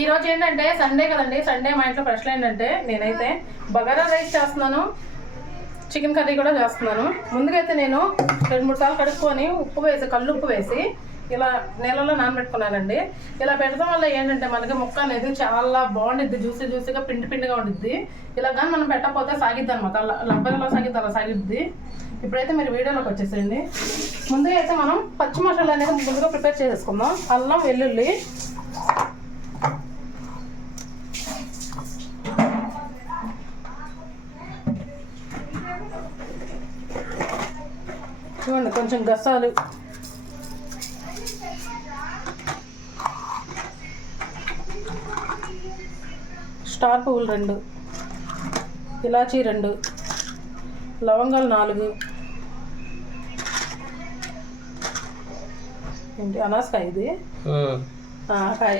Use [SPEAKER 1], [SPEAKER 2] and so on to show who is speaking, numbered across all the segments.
[SPEAKER 1] ఈ రోజు ఏంటంటే సండే కదండి. సండే మా ఇంట్లో స్పెషల్ ఏంటంటే నేనైతే బగారా రైస్ చేస్తున్నాను. చికెన్ కర్రీ కూడా చేస్తున్నాను. ముందుకైతే నేను రెండు మూడు సార్లు కడుక్కొని ఉప్పు వేసి కళ్ళు ఉప్పు వేసి ఇలా నీళ్ళలో నానబెట్టుకున్నానండి. ఇలా పెడతాం వల్ల ఏంటంటే మనకి ముక్క అనేది చాలా బాగుండిద్ది. జ్యూసీ జ్యూసీగా పిండి పిండిగా ఉండిద్ది. ఇలా కానీ మనం పెట్టకపోతే సాగిద్ది అనమాట లబ్బరిలో సాగిద్ది అలా సాగిద్ది. ఇప్పుడైతే మీరు వీడియోలోకి వచ్చేసేయండి. ముందుగా అయితే మనం పచ్చి మసాలా అనేది ముందుగా ప్రిపేర్ చేసేసుకుందాం. అల్లం వెల్లుల్లి చూడండి కొంచెం గసాలు. స్టార్ పువ్వులు రెండు ఇలాచీ రెండు లవంగాలు నాలుగు ఏంటి అనాసకాయ ఇది? కాయ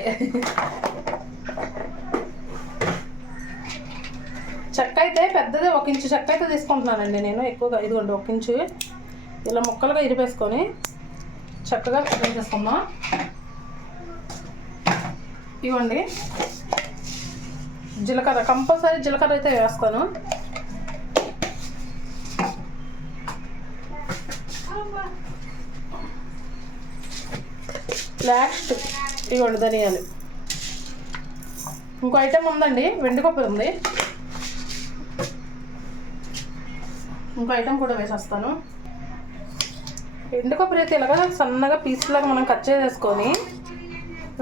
[SPEAKER 1] చెక్క అయితే పెద్దది ఒక ఇంచు చెక్క అయితే తీసుకుంటున్నానండి నేను ఎక్కువగా. ఇదిగోండి ఒక ఇంచు. ఇలా ముక్కలుగా ఇరిపేసుకొని చక్కగా వేసేసుకుందాం ఇవ్వండి. జీలకర్ర కంపల్సరీ జీలకర్ర అయితే వేస్తాను. లాస్ట్ ఇవ్వండి ధనియాలు. ఇంకో ఐటెం ఉందండి వెండి ఉంది. ఇంకో ఐటెం కూడా వేసేస్తాను. ఎండు కొబ్బరి అయితే ఇలాగా సన్నగా పీసులాగా మనం కట్ చేసేసుకొని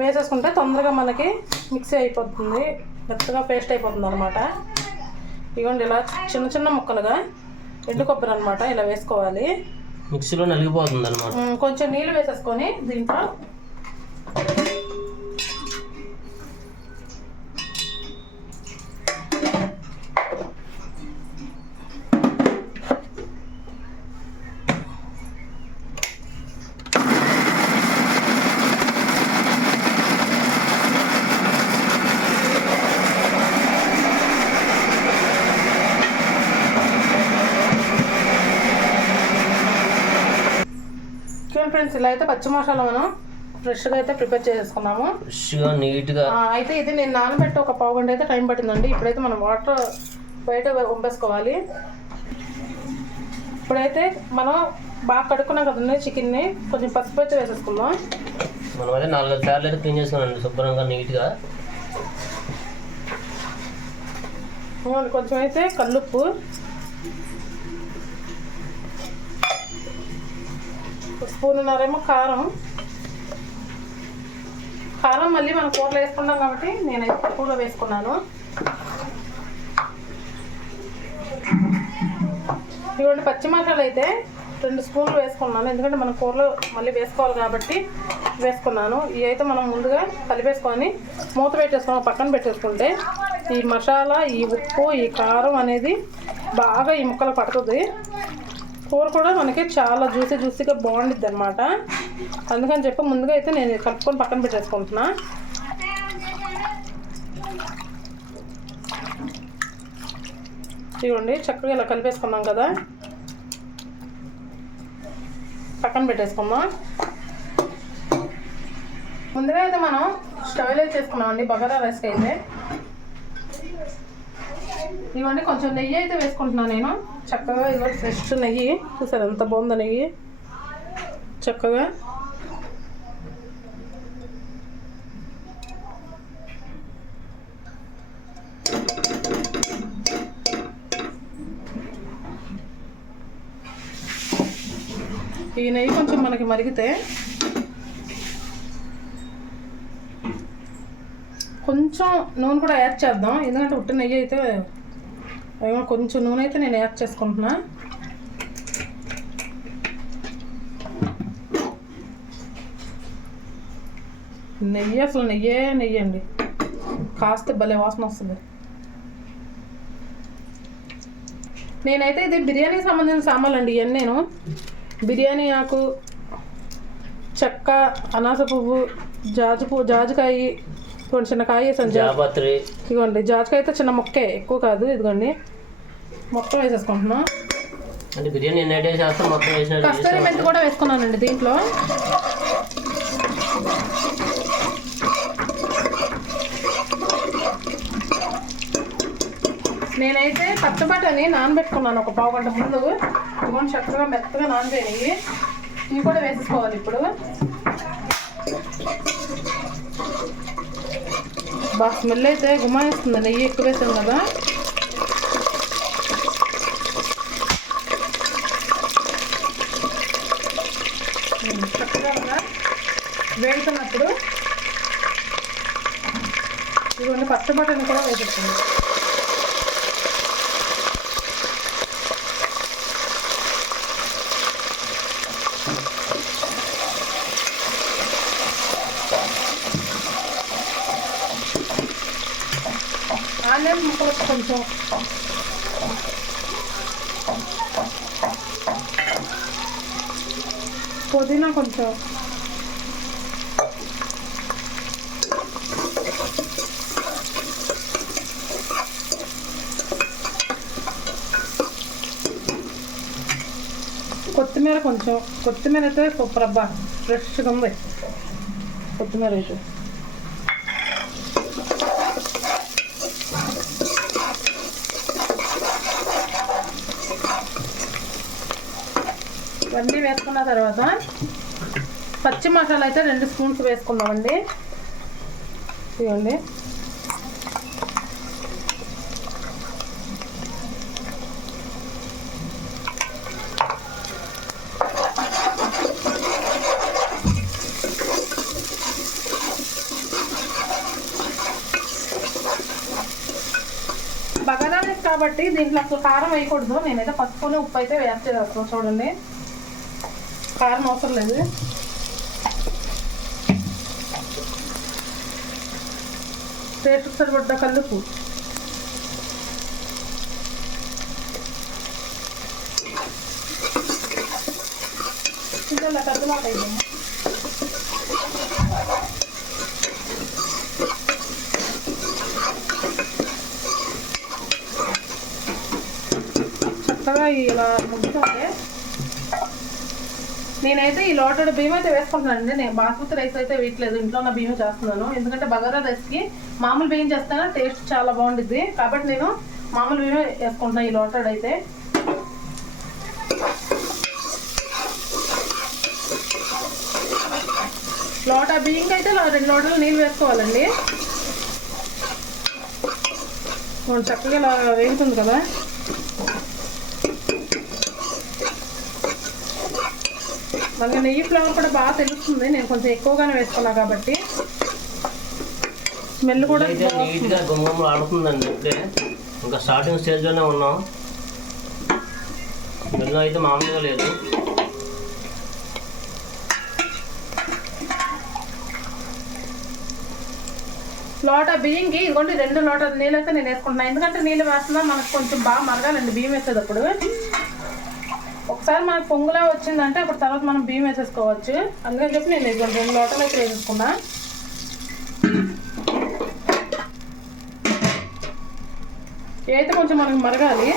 [SPEAKER 1] వేసేసుకుంటే తొందరగా మనకి మిక్సీ అయిపోతుంది. మెత్తగా పేస్ట్ అయిపోతుంది అనమాట ఇదిగోండి ఇలా చిన్న చిన్న ముక్కలుగా ఎండు కొబ్బరి అనమాట ఇలా వేసుకోవాలి.
[SPEAKER 2] మిక్సీలో నలిగిపోతుంది అనమాట
[SPEAKER 1] కొంచెం నీళ్ళు వేసేసుకొని దీంట్లో ఫ్రెండ్స్ ఇలా అయితే పచ్చి మసాలా మనం ఫ్రెష్గా అయితే ప్రిపేర్ చేసేసుకున్నాము
[SPEAKER 2] ఫ్రెష్గా నీట్గా.
[SPEAKER 1] అయితే ఇది నేను నానబెట్టి ఒక పావు గంట అయితే టైం పట్టిందండి. ఇప్పుడైతే మనం వాటర్ బయట వంపేసుకోవాలి ఇప్పుడైతే మనం బాగా కడుక్కున్నాం కదండి చికెన్ని. కొంచెం పసుపు అయితే వేసేసుకుందాం.
[SPEAKER 2] మనం అయితే నాలుగైదు సార్లు అయితే క్లీన్ చేసుకున్నాండి శుభ్రంగా నీట్గా.
[SPEAKER 1] కొంచెం అయితే కల్లుప్పు. స్పూన్నరేమో కారం. కారం మళ్ళీ మనం కూరలో వేసుకున్నాం కాబట్టి నేనైతే ఎక్కువగా వేసుకున్నాను. ఇటువంటి పచ్చి అయితే రెండు స్పూన్లు వేసుకున్నాను. ఎందుకంటే మనం కూరలో మళ్ళీ వేసుకోవాలి కాబట్టి వేసుకున్నాను. ఇవి అయితే మనం ముందుగా కలిపేసుకొని మూత పెట్టేసుకొని పక్కన పెట్టేసుకుంటే ఈ మసాలా ఈ ఉప్పు ఈ కారం అనేది బాగా ఈ ముక్కలు పడుతుంది. కూర కూడా మనకి చాలా జ్యూసీ జ్యూసీగా బాగుండిద్ది అనమాట అందుకని చెప్పి ముందుగా అయితే నేను కలుపుకొని పక్కన పెట్టేసుకుంటున్నా. చూడండి చక్కగా ఇలా కలిపేసుకున్నాం కదా. పక్కన పెట్టేసుకుందాం. ముందుగా అయితే మనం స్టవ్ అయితే చేసుకున్నామండి బగారా రైస్కి అయితే. ఇవ్వండి కొంచెం నెయ్యి అయితే వేసుకుంటున్నాను నేను. చక్కగా ఇవ్వండి ఫ్రెష్ నెయ్యి. చూసారు ఎంత బాగుందో నెయ్యి. చక్కగా. ఈ నెయ్యి కొంచెం మనకి మరిగితే కొంచెం నూనె కూడా యాడ్ చేద్దాం. ఎందుకంటే ఉట్టి నెయ్యి అయితే ఏమో కొంచెం నూనె అయితే నేను యాడ్ చేసుకుంటున్నా. నెయ్యి అసలు నెయ్యే నెయ్యి అండి. కాస్త భలే వాసన వస్తుంది. నేనైతే ఇది బిర్యానీకి సంబంధించిన సామాన్లు అండి ఇవన్నీ నేను. బిర్యానీ ఆకు చెక్క అనాస పువ్వు జాజి పువ్వు జాజికాయ ఇదిగోండి చిన్న కాయ వేసాను
[SPEAKER 2] జాపత్రి.
[SPEAKER 1] ఇదిగోండి జాజికాయ అయితే చిన్న మొక్కే ఎక్కువ కాదు ఇదిగోండి. మొత్తం వేసేసుకుంటున్నా.
[SPEAKER 2] అంటే బిర్యానీ ఎన్ని డేస్ చేస్తాం? మొత్తం వేసిన
[SPEAKER 1] కస్తూరి మెంతి కూడా వేసుకున్నానండి దీంట్లో. నేనైతే పచ్చబట్టని నానబెట్టుకున్నాను. ఒక పావు గంట ముందు. ఇవన్నీ చక్కగా మెత్తగా నానబెయినాయి ఇవి కూడా వేసేసుకోవాలి ఇప్పుడు. బాగా స్మెల్ అయితే గుమాయిస్తుంది నెయ్యి ఎక్కువ వేసాం కదా. ఇదిగోండి పచ్చబట్టని కూడా వేసేస్తుంది ఆనియన్ ముక్కలు కొంచెం పుదీనా కొంచెం కొత్తిమీర కొంచెం కొత్తిమీర అయితే సూపర్ అబ్బా. ఫ్రెష్గా ఉంది. కొత్తిమీర అయితే. ఇవన్నీ వేసుకున్న తర్వాత పచ్చి మసాలా అయితే రెండు స్పూన్స్ వేసుకుందామండి. ఇవ్వండి బగారా రైస్ కాబట్టి దీంట్లో అసలు కారం వేయకూడదు. నేనైతే పసుపుని ఉప్పు అయితే వేసేస్తాను చూడండి. కారం అవసరం లేదు. టేస్ట్కి సరిపడ్డ కల్లుపు ఇంకా పెద్ద ఇలా ముగ్గుతుంటే. నేనైతే ఈ లోటెడ్ బియ్యం అయితే వేసుకుంటున్నానండి నేను బాస్మతి రైస్ అయితే వేయట్లేదు. ఇంట్లో నా బియ్యం చేస్తున్నాను. ఎందుకంటే బగారా రైస్కి మామూలు బియ్యం చేస్తాను టేస్ట్ చాలా బాగుంటుంది కాబట్టి నేను మామూలు బియ్యం వేసుకుంటున్నాను ఈ లోటెడ్ అయితే. లోట బియ్యంకి అయితే రెండు లోటలు నీళ్ళు వేసుకోవాలండి. చక్కగా ఇలా వేగుతుంది కదా. మనకి నెయ్యి ఫ్లేవర్ కూడా బాగా తెలుస్తుంది. నేను కొంచెం ఎక్కువగానే వేసుకున్నా కాబట్టి. స్మెల్ కూడా
[SPEAKER 2] అయితే నీట్గా గుమ్మగుమ్మలు ఆడుతుందండి ఇప్పుడే. ఇంకా స్టార్టింగ్ స్టేజ్లోనే ఉన్నాం. స్మెల్ అయితే మామూలుగా లేదు.
[SPEAKER 1] లోట బియ్యంకి ఇదిగోండి రెండు లోట నీళ్ళు అయితే నేను వేసుకుంటున్నాను ఎందుకంటే నీళ్ళు వేస్తున్నా మనకు కొంచెం బాగా మరగాలండి బియ్యం వేసేటప్పుడు. ఒకసారి మనకు పొంగులా వచ్చిందంటే అప్పుడు తర్వాత మనం బియ్యం వేసేసుకోవచ్చు. అందుకని చెప్పి నేను ఇదిగోండి రెండు లోటలు అయితే వేసేసుకున్నా. అయితే కొంచెం మనకు మరగాలి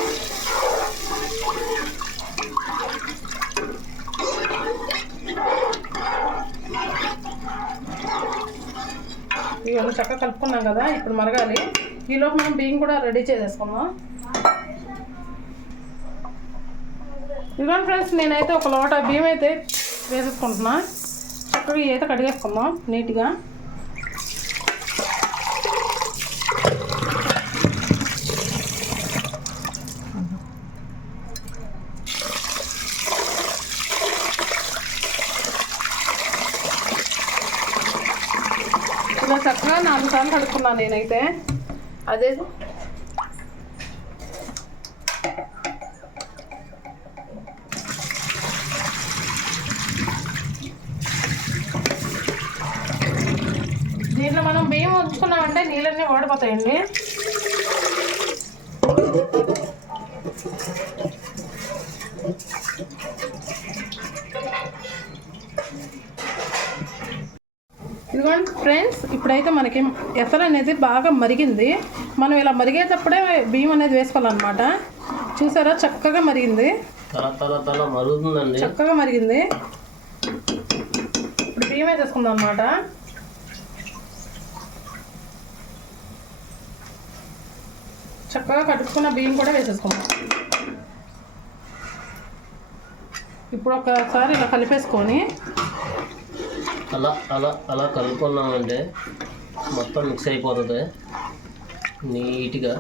[SPEAKER 1] ఇవన్నీ చక్కగా కలుపుకున్నాం కదా ఇప్పుడు మరగాలి. ఈలోపు మనం బియ్యం కూడా రెడీ చేసేసుకుందాం. ఇదిగోండి ఫ్రెండ్స్ నేనైతే ఒక లోట బియ్యం అయితే వేసేసుకుంటున్నా. చక్కగా ఇవి అయితే కడిగేసుకుందాం నీట్గా. ఇలా చక్కగా నాలుగు సార్లు కడుక్కున్నాను నేనైతే. అదే. దీంట్లో మనం బియ్యం ఉంచుకున్నామంటే నీళ్ళన్నీ ఓడిపోతాయండి ఇదిగోండి ఫ్రెండ్స్ ఇప్పుడైతే మనకి ఎసరు అనేది బాగా మరిగింది. మనం ఇలా మరిగేటప్పుడే బియ్యం అనేది వేసుకోవాలన్నమాట. చూసారా? చక్కగా మరిగింది. చక్కగా మరిగింది. ఇప్పుడు బియ్యం వేసేసుకుందాం అనమాట చక్కగా కట్టుకున్న బియ్యం కూడా వేసేసుకుందాం. ఇప్పుడు ఒకసారి ఇలా కలిపేసుకొని
[SPEAKER 2] అలా అలా అలా కలుపుకున్నామంటే మొత్తం మిక్స్ అయిపోతుంది. నీట్గా.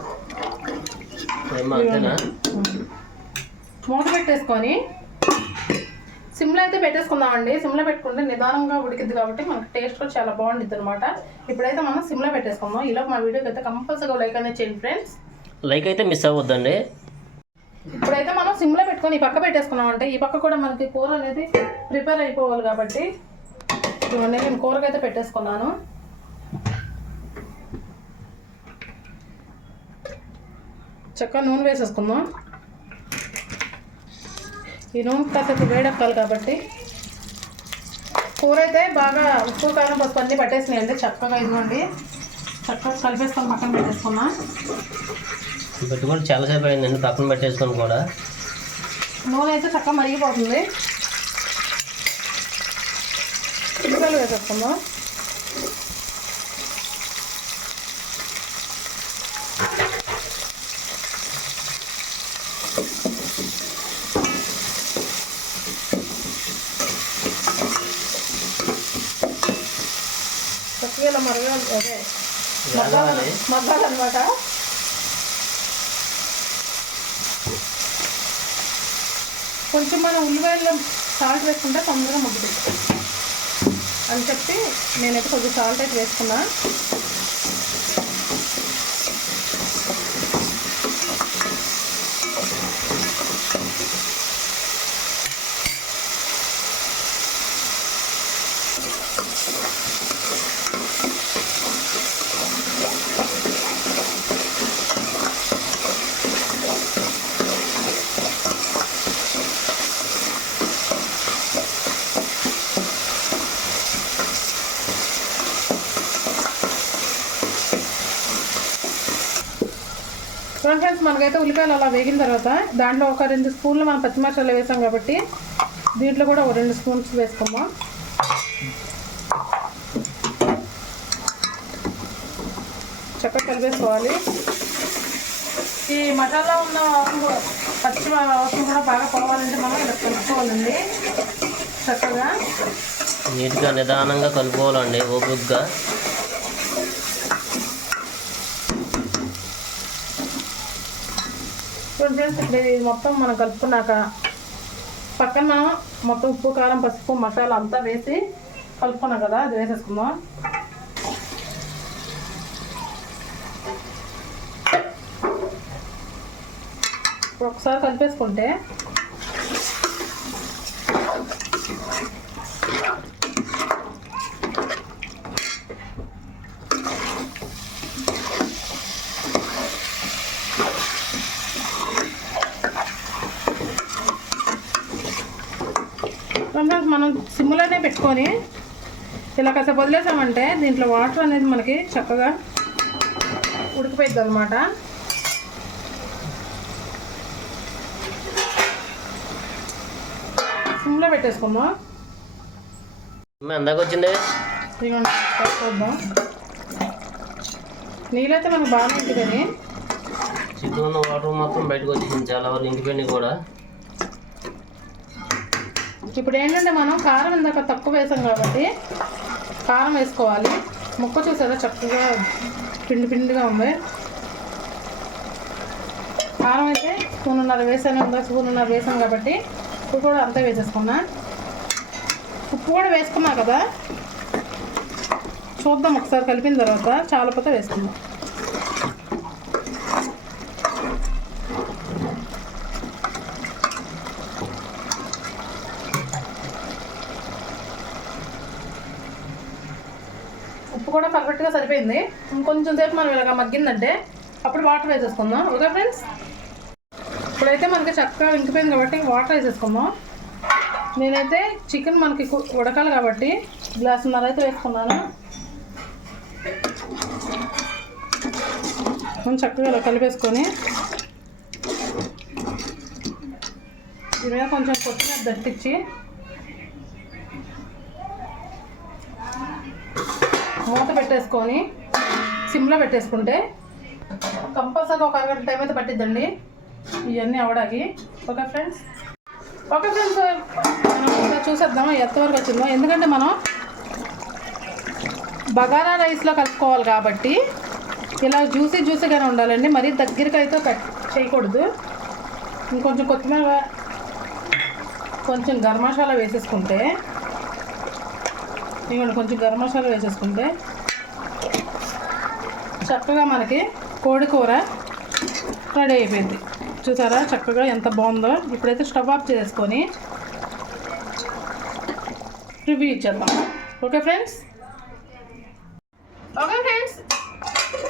[SPEAKER 2] ఏమో అంతేనా?
[SPEAKER 1] మూత పెట్టేసుకొని సిమ్లో అయితే పెట్టేసుకుందామండి. సిమ్లో పెట్టుకుంటే నిదానంగా ఉడికిద్ది కాబట్టి మనకి టేస్ట్ కూడా చాలా బాగుంటుంది అనమాట ఇప్పుడైతే మనం సిమ్లో పెట్టేసుకుందాం. ఇలా మా వీడియోకి అయితే కంపల్సరీగా లైక్ అనేది చేయండి ఫ్రెండ్స్
[SPEAKER 2] లైక్ అయితే మిస్ అవ్వద్దండి.
[SPEAKER 1] ఇప్పుడైతే మనం సిమ్లో పెట్టుకొని ఈ పక్క పెట్టేసుకున్నాం అంటే ఈ పక్క కూడా మనకి కూర అనేది ప్రిపేర్ అయిపోవాలి కాబట్టి ఇవన్నీ నేను కూరకైతే పెట్టేసుకున్నాను. చక్కగా నూనె వేసేసుకుందాం. ఈ నూనె కాసేపు వేడెక్కాలి కాబట్టి కూర అయితే బాగా ఉప్పు కారం పసుపు అన్నీ పట్టేసినాయండి. చక్కగా ఇదిగోండి. చక్కగా కలిపేసుకొని పక్కన పెట్టేసుకున్నాం
[SPEAKER 2] పెట్టుకొని చాలాసేపు అయిందండి పక్కన పెట్టేసుకొని కూడా.
[SPEAKER 1] నూనె అయితే చక్కగా మరిగిపోతుంది. ఉల్లిపాయలు వేసేసుకుందాం. ఇలా మరగాలి అదే.
[SPEAKER 2] వేగాలి
[SPEAKER 1] మగ్గాలన్నమాట. కొంచెం మనం ఉల్లిపాయల్లో సాల్ట్ వేసుకుంటే తొందరగా మగ్గుతుంది అని చెప్పి నేనైతే కొంచెం సాల్ట్ అయితే వేసుకున్నా చూడండి ఫ్రెండ్స్ మనకైతే ఉల్లిపాయలు అలా వేగిన తర్వాత దాంట్లో ఒక రెండు స్పూన్లు మనం పచ్చి మసాలా వేసాం కాబట్టి దీంట్లో కూడా ఒక రెండు స్పూన్స్ వేసుకుందాం చక్కగా కలిపేసుకోవాలి. ఈ మసాలా ఉన్న పచ్చి వాసన కూడా బాగా పోవాలంటే మనం ఇలా కలుపుకోవాలండి. చక్కగా.
[SPEAKER 2] నీట్గా నిదానంగా కలుపుకోవాలండి ఓపికగా
[SPEAKER 1] చూడండి ఫ్రెండ్స్ ఇప్పుడు ఇది మొత్తం మనం కలుపుకున్నాక పక్కన మొత్తం ఉప్పు కారం పసుపు మసాలా అంతా వేసి కలుపుకున్నాం కదా అది వేసేసుకుందాం. ఒకసారి కలిపేసుకుంటే sometimes మనం పెట్టుకొని ఇలా కాసేపు వదిలేసామంటే దీంట్లో వాటర్ అనేది మనకి చక్కగా ఉడికిపోయింది అనమాట సిమ్లో పెట్టేసుకుందాం.
[SPEAKER 2] అమ్మ ఎందాక వచ్చింది?
[SPEAKER 1] చూద్దాం. నీళ్ళైతే మనకు బాగానే ఉంటుంది కానీ
[SPEAKER 2] చికెన్ వాటర్ మొత్తం బయటకు వచ్చేసింది చాలా వరకు ఇంకిపోయింది కూడా.
[SPEAKER 1] ఇప్పుడు ఏంటంటే మనం కారం ఇందాక తక్కువ వేసాం కాబట్టి కారం వేసుకోవాలి. ముక్క చూసారా? చక్కగా పిండి పిండిగా ఉంది. కారం అయితే స్పూన్నర వేసాను. ఇందాక స్పూన్నర వేసాం కాబట్టి ఉప్పు కూడా అంతే వేసేసుకున్నా. ఉప్పు కూడా వేసుకున్నా కదా? చూద్దాం ఒకసారి కలిపిన తర్వాత చాలా పోతే వేసుకుందాం ఉప్పు కూడా పర్ఫెక్ట్గా సరిపోయింది. ఇంకొంచెం సేపు మనం ఇలాగ మగ్గిందంటే అప్పుడు వాటర్ వేసేసుకుందాం ఓకే ఫ్రెండ్స్ ఇప్పుడైతే మనకి చక్కగా ఇంకిపోయింది కాబట్టి వాటర్ వేసేసుకుందాం నేనైతే చికెన్ మనకి ఉడకాలి కాబట్టి గ్లాసున్నర అయితే వేసుకున్నాను. మనం చక్కగా ఇలా కలిపేసుకొని దీని మీద కొంచెం కొత్తిమీర దట్టించి మూత పెట్టేసుకొని సిమ్లో పెట్టేసుకుంటే కంపల్సరీ ఒక అరగంట టైం అయితే పట్టిద్దండి. ఇవన్నీ అవడానికి. Okay friends? ఓకే ఫ్రెండ్స్ మనం చూసేద్దాం ఎంతవరకు వచ్చిందో. ఎందుకంటే మనం బగారా రైస్లో కలుపుకోవాలి కాబట్టి ఇలా జ్యూసీ జ్యూసీగానే ఉండాలండి. మరీ దగ్గరికి అయితే కట్ చేయకూడదు. ఇంకొంచెం కొత్తిమీర కొంచెం గరం మసాలా వేసేసుకుంటే ఇవాళ కొంచెం గరం మసాలా వేసేసుకుంటే చక్కగా మనకి కోడి కూర రెడీ అయిపోయింది. చూసారా చక్కగా ఎంత బాగుందో? ఇప్పుడైతే స్టవ్ ఆఫ్ చేసుకొని రివ్యూ ఇచ్చేద్దాం. Okay friends? Okay friends?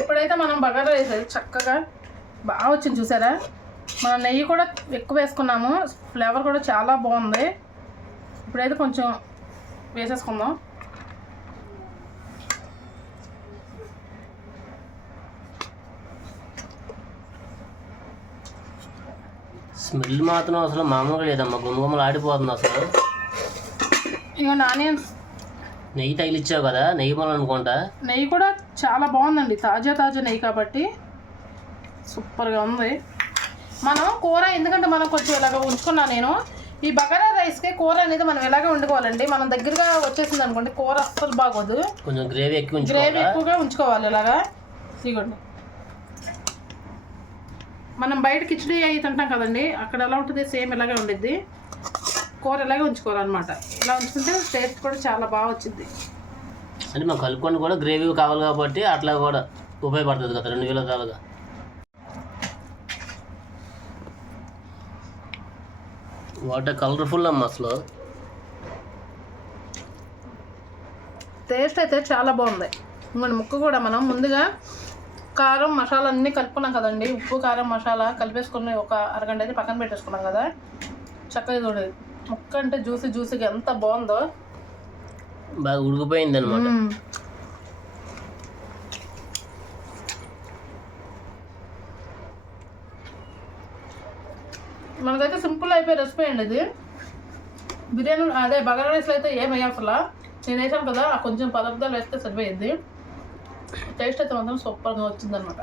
[SPEAKER 1] ఇప్పుడైతే మనం బగారా వేసేది చక్కగా బాగా వచ్చింది చూసారా? మనం నెయ్యి కూడా ఎక్కువ వేసుకున్నాము. ఫ్లేవర్ కూడా చాలా బాగుంది. ఇప్పుడైతే కొంచెం వేసేసుకుందాం.
[SPEAKER 2] స్మెల్ మాత్రం అసలు మామూలుగా లేదమ్మా. గుమ్మగుమ్మలు ఆడిపోతుంది అసలు.
[SPEAKER 1] ఇదిగోండి ఆనియన్స్
[SPEAKER 2] నెయ్యి తగిలిచ్చావు కదా నెయ్యి పొలం అనుకుంటా
[SPEAKER 1] నెయ్యి కూడా చాలా బాగుందండి. తాజా తాజా నెయ్యి కాబట్టి సూపర్గా ఉంది. మనం కూర ఎందుకంటే మనం కొంచెం ఇలాగ ఉంచుకున్నా నేను. ఈ బగారా రైస్కి కూర అనేది మనం ఇలాగే వండుకోవాలండి. మనం దగ్గరగా వచ్చేసింది అనుకోండి కూర అస్సలు బాగోదు.
[SPEAKER 2] కొంచెం గ్రేవీ ఎక్కువ
[SPEAKER 1] గ్రేవీ ఎక్కువగా ఉంచుకోవాలి ఇలాగా. ఇదిగోండి. మనం బయట కిచడీ అయి తింటాం కదండి అక్కడ ఎలా ఉంటుంది సేమ్ ఇలాగే ఉండిద్ది. కూర ఇలాగే ఉంచుకోవాలన్నమాట. ఇలా ఉంచుకుంటే టేస్ట్ కూడా చాలా బాగా వచ్చింది
[SPEAKER 2] అంటే మనం కలుపుకొని కూడా గ్రేవీ కావాలి కాబట్టి అట్లా కూడా ఉపయోగపడుతుంది కదా రెండు విధాలుగా వాట్ కలర్ఫుల్ అమ్మ అసలు.
[SPEAKER 1] టేస్ట్ అయితే చాలా బాగుంది. ఇంకొండి ముక్క కూడా మనం ముందుగా కారం మసాలా అన్నీ కలుపుకున్నాం కదండి. ఉప్పు కారం మసాలా కలిపేసుకుని ఒక అరగంట అయితే పక్కన పెట్టేసుకున్నాం కదా. చక్కగా చూడదు ముక్క అంటే జ్యూసీ జ్యూసీగా ఎంత బాగుందో.
[SPEAKER 2] బాగా ఉడికిపోయింది అనమాట.
[SPEAKER 1] మనకైతే సింపుల్ అయిపోయి రెసిపీ అండి ఇది. బిర్యానీ అదే బగారా రైస్లో అయితే ఏం వేయాల్సలా నేను వేసాను కదా కొంచెం పదార్థాలు వేస్తే సరిపోయింది టేస్ట్ అయితే మాత్రం సూపర్గా వచ్చిందనమాట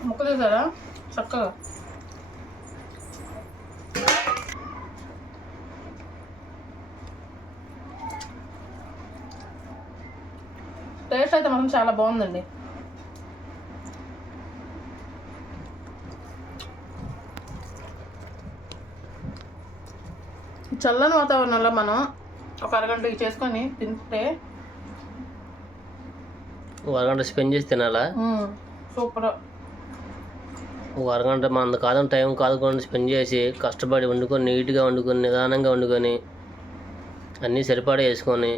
[SPEAKER 1] ముక్క చూసారా చక్కగా. టేస్ట్ అయితే మాత్రం చాలా బాగుందండి. చల్లని వాతావరణంలో మనం ఒక అరగంటకి చేసుకొని తింటే
[SPEAKER 2] ఒక అరగంట స్పెండ్ చేసి తినాలా?
[SPEAKER 1] సూపర్.
[SPEAKER 2] ఒక అరగంట మన కాలం టైం కాదుకొని స్పెండ్ చేసి కష్టపడి వండుకొని నీట్గా వండుకొని నిదానంగా వండుకొని అన్నీ సరిపడా వేసుకొని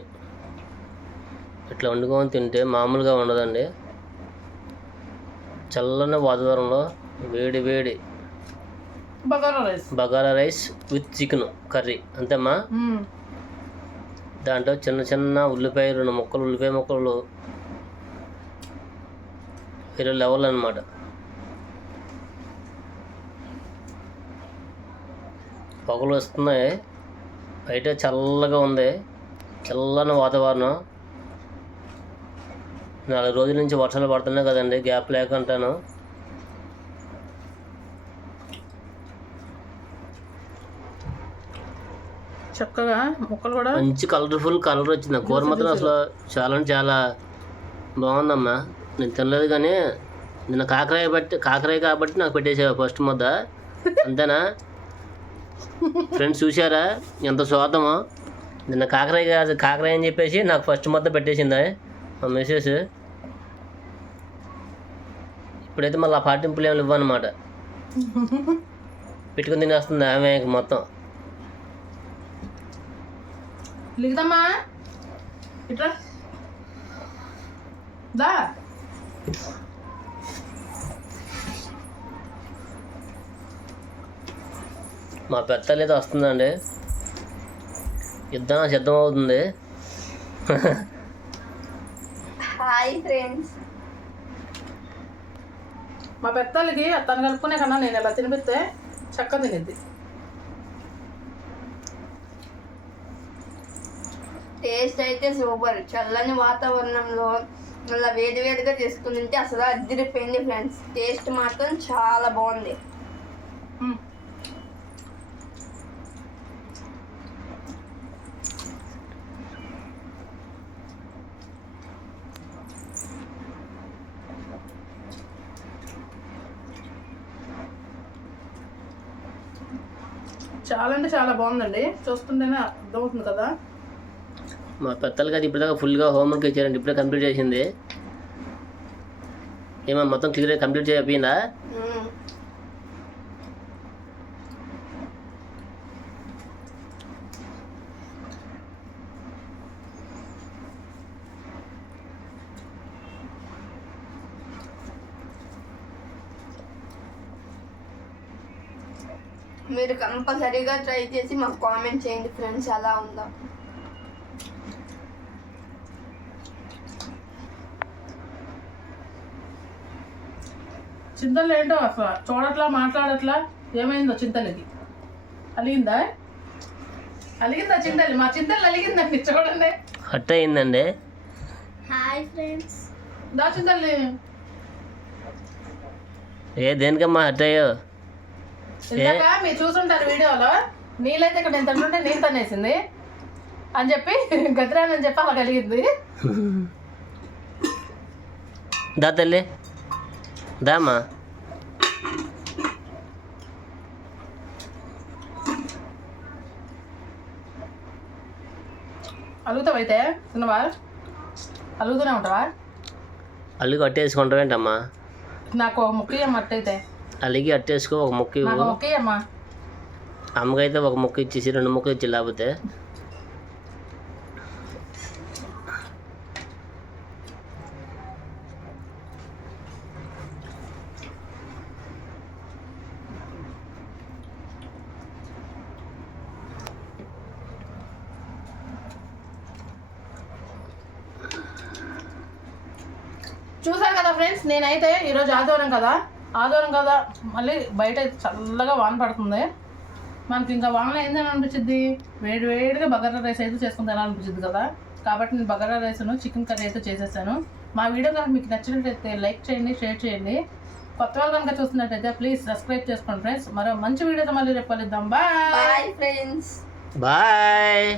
[SPEAKER 2] ఇట్లా వండుకొని తింటే మామూలుగా ఉండదండి. చల్లని వాతావరణంలో వేడి వేడి
[SPEAKER 1] bagara rice.
[SPEAKER 2] Bagara rice with chicken curry. అంతేమ్మా?
[SPEAKER 1] మ్మ్.
[SPEAKER 2] దాంట్లో చిన్న చిన్న ఉల్లిపాయ రెండు ముక్కలు ఉల్లిపాయ ముక్కలు వేరే లెవెల్ అనమాట పొగలు వస్తున్నాయి. బయట చల్లగా ఉంది. చల్లని వాతావరణం. నాలుగు రోజుల నుంచి వర్షాలు పడుతున్నాయి కదండి. గ్యాప్ లేకుంటాను
[SPEAKER 1] చక్కగా ముక్కలు కూడా
[SPEAKER 2] మంచి కలర్ఫుల్ కలర్ వచ్చింది. కూర మాత్రం అసలు చాలా అంటే చాలా బాగుందమ్మా. నేను తినలేదు కానీ నిన్న కాకరాయ బట్టి కాకరాయ కాబట్టి నాకు పెట్టేసావు ఫస్ట్ ముద్ద. అంతేనా? ఫ్రెండ్స్ చూసారా ఎంత స్వాదమో నిన్న కాకరాయ కాదు కాకరాయ అని చెప్పేసి నాకు ఫస్ట్ ముద్ద పెట్టేసిందా. మా మెసేజ్ ఇప్పుడైతే మళ్ళీ ఆ పాటింపులు ఏమి ఇవ్వనమాట పెట్టుకుని తినేస్తుంది ఆమె మొత్తం.
[SPEAKER 1] లిగుదమ్మా ఇట్రా. దా.
[SPEAKER 2] మా పెద్ద ఏదో వస్తుందండి. యుద్ధం సిద్ధం అవుతుంది
[SPEAKER 3] హాయ్ ఫ్రెండ్స్
[SPEAKER 1] మా పెద్దలకి తను కలుపుకునే కన్నా నేను ఇలా తినిపిస్తే చక్క తినిద్ది.
[SPEAKER 3] టేస్ట్ అయితే సూపర్. చల్లని వాతావరణంలో అలా వేడి వేడిగా చేసుకుని తింటే అసలు అద్దరిపోయింది ఫ్రెండ్స్. టేస్ట్ మాత్రం చాలా బాగుంది.
[SPEAKER 1] చాలా అంటే చాలా బాగుందండి. చూస్తుంటేనే అర్థమవుతుంది కదా.
[SPEAKER 2] మా పెద్దలకి అది ఇప్పటిదాకా ఫుల్గా హోంవర్క్ ఇచ్చారండి ఇప్పుడే కంప్లీట్ చేసింది. ఏమో మొత్తం క్లియర్ కంప్లీట్ చేయకపోయిందా?
[SPEAKER 3] మీరు కంపల్సరీగా ట్రై చేసి మాకు కామెంట్ చేయండి ఫ్రెండ్స్ ఎలా ఉందా?
[SPEAKER 1] చింతలు ఏంటో అసలు చూడట్లా మాట్లాడట్లా ఏమైందో చింతలకి? అలిగిందా? అలిగిందా చింతలు? మా చింతలు అలిగిందండి చూడండి.
[SPEAKER 2] హట్ అయిందండి.
[SPEAKER 3] Hi friends.
[SPEAKER 1] దా చింతల్ని.
[SPEAKER 2] ఏ దేనికమ్మా హట్ అయ్యో?
[SPEAKER 1] ఇందాక మీరు చూసుంటారు వీడియోలో నీళ్ళైతే ఇక్కడ నేను తంటుంటే నీళ్ళు తనేసింది అని చెప్పి గదిరాని చెప్పి అలా కలిగింది.
[SPEAKER 2] దా తల్లి. దామా?
[SPEAKER 1] అలుగుతావైతే తిన్నవా? అలుగుతూనే ఉంటావా?
[SPEAKER 2] అల్లిగి అట్టేసుకుంటావేంటమ్మా
[SPEAKER 1] నాకు ఒక ముక్క ఇయ్యమ్మ అట్టయితే
[SPEAKER 2] అలిగి అట్టేసుకో ఒక ముక్క
[SPEAKER 1] నాకు
[SPEAKER 2] ఇవ్వు
[SPEAKER 1] ఒక ముక్క ఇయ్యమ్మా.
[SPEAKER 2] అమ్మకైతే ఒక ముక్క ఇచ్చేసి రెండు ముక్కలు ఇచ్చి లేకపోతే?
[SPEAKER 1] చూసారు కదా ఫ్రెండ్స్ నేనైతే ఈరోజు ఆదివారం కదా. ఆదివారం కదా మళ్ళీ బయట అయితే చల్లగా వాన పడుతుంది. మనకి ఇంకా వాన ఏందని అనిపించింది వేడి వేడిగా బగారా రైస్ అయితే చేసుకుని తినాలనిపించింది కదా? కాబట్టి నేను బగారా రైస్ను చికెన్ కర్రీ అయితే చేసేసాను. మా వీడియో కనుక మీకు నచ్చినట్లయితే లైక్ చేయండి షేర్ చేయండి. కొత్త వాళ్ళు కనుక చూస్తున్నట్టయితే ప్లీజ్ సబ్స్క్రైబ్ చేసుకోండి ఫ్రెండ్స్. మరో మంచి వీడియోతో మళ్ళీ రేపు కలుద్దాం.
[SPEAKER 3] Bye friends.
[SPEAKER 2] బాయ్.